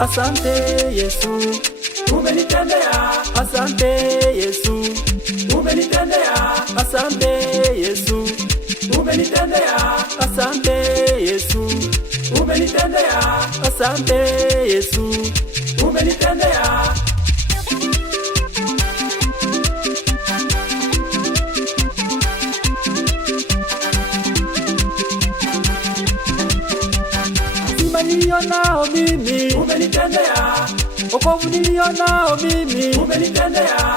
Asante Yesu, umenitendea. Asante Yesu, umenitendea. Asante Yesu, umenitendea. Asante Yesu, umenitendea. Asante Yesu, umenitendea. Nilionao mimi, umenitendea. Wokovu nilionao mimi, umenitendea.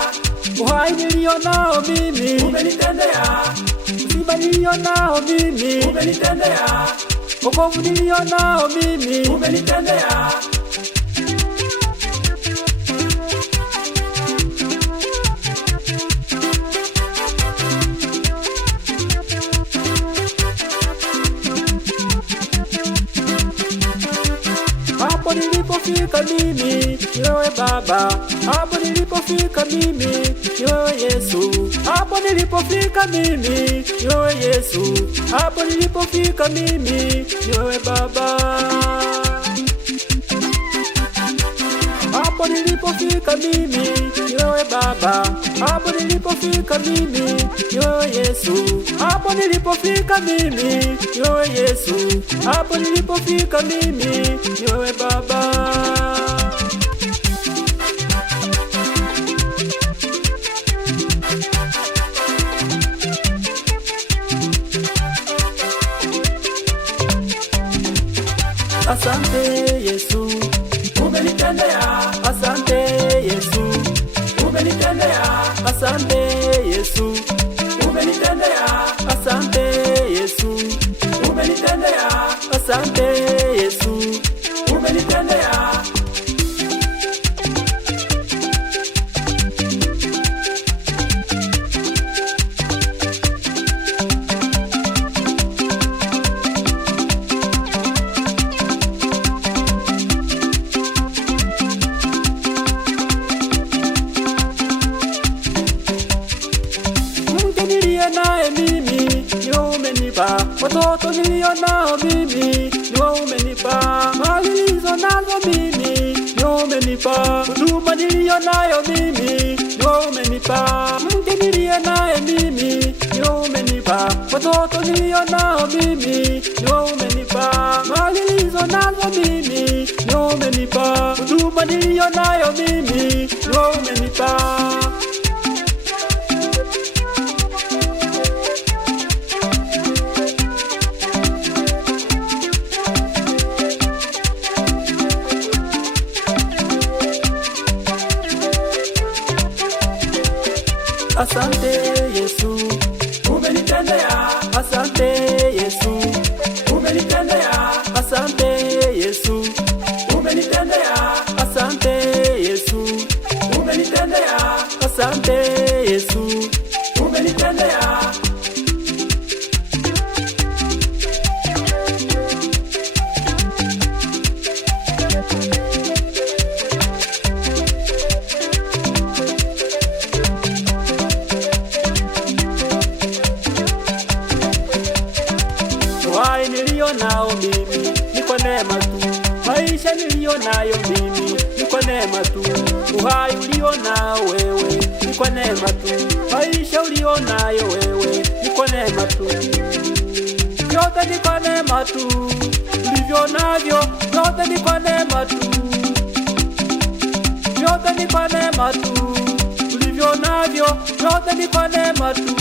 Uhai nilionao mimi, umenitendea. Uzima nilionao mimi, umenitendea. Wokovu nilionao mimi, umenitendea. Hapo nilipofika mimi, ni wewe Baba. Hapo nilipofika mimi, ni wewe Yesu. Hapo nilipofika mimi, ni wewe Yesu. Hapo nilipofika mimi, ni wewe Baba. Hapo nilipofika mimi, ni wewe Baba. Hapo nilipofika mimi, ni wewe Yesu. Hapo nilipofika mimi, ni wewe Yesu. Hapo nilipofika mimi, ni wewe Baba. Asante Yesu, umenitendea. Asante Yesu, umenitendea. Asante Yesu, umenitendea. Asante Yesu, umenitendea. Asante Yesu, umenitendea. Naye mimi, ni wewe umenipa. Watoto nilionao mimi, ni wewe umenipa. Mali nilizo nazo mimi, ni wewe umenipa. Huduma nilionayo mimi, ni wewe umenipa. Mke niliye naye mimi, ni wewe umenipa. Watoto nilionao mimi, ni wewe umenipa. Mali nilizo nazo mimi, ni wewe umenipa. Huduma nilionayo mimi, ni wewe umenipa. Asante Yesu, umenitendea. Asante Yesu, umenitendea. Asante Yesu, umenitendea. Asante Yesu, umenitendea. Asante Yesu, umenitendea. Uhai nilionao mimi, ni kwa neema tu. Maisha nilionayo mimi, ni kwa neema tu. Uhai ulionao wewe, ni kwa neema tu. Maisha ulionayo wewe, ni kwa neema tu. Yote ni kwa neema tu. Ulivyo navyo, yote ni kwa neema tu. Yote ni kwa neema tu. Ulivyo navyo, yote ni kwa neema tu.